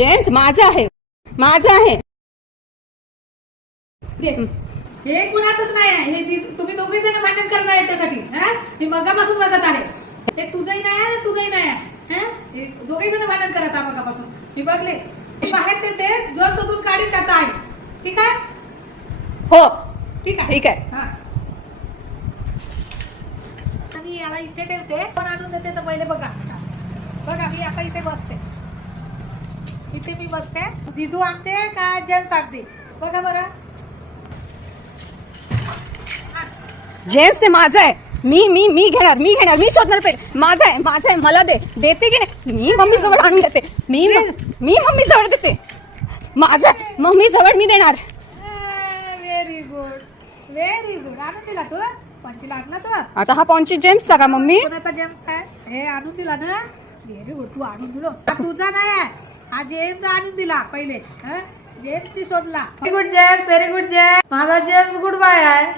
James माझं आहे. माझं आहे. हे कुणाचंच नाही आहे. हे तुम्ही दोघे जण भांडण करणार याच्यासाठी हा? मी मगापासून बघत आहे. हे तुझंही नाही आहे तुझंही नाही आहे हा? हे दोघे जण भांडण करत आहे मगापासून. मी बघले. हे बाहेर ते- ते जो शोधून काढीन त्याचा आहे ठीक आहे? हो. ठीक आहे. ठीक आहे. हा. आता मी याला इथे ठेवते पण आणून देते तर पहिले बघा. बघा मी आता इथे बसते. इथे मी बसते. दिदू आणते का जेम्स आणते? बघा बरं. जेम्स ते माझं आहे. मी मी मी घेणार मी घेणार मी शोधणार पहिले. माझं आहे माझं आहे मला दे. देते की नाही? मी मम्मी जवळ आणून देते. मी मी मम्मी जवळ देते. माझं मम्मी जवळ मी देणार. व्हेरी गुड व्हेरी गुड आणून दिला तू? पंची लागला तर? आता हा पॉन्ची जेम्सचा का मम्मी? जेम्स आहे? हे आणून दिला ना? व्हेरी गुड तू आणून दिलो. हा तुझा नाही आहे? हा जेम्स आणून दिला पहिले जेम्स ती शोधला. Good James very good James माझा जेम्स गुड बाय आहे.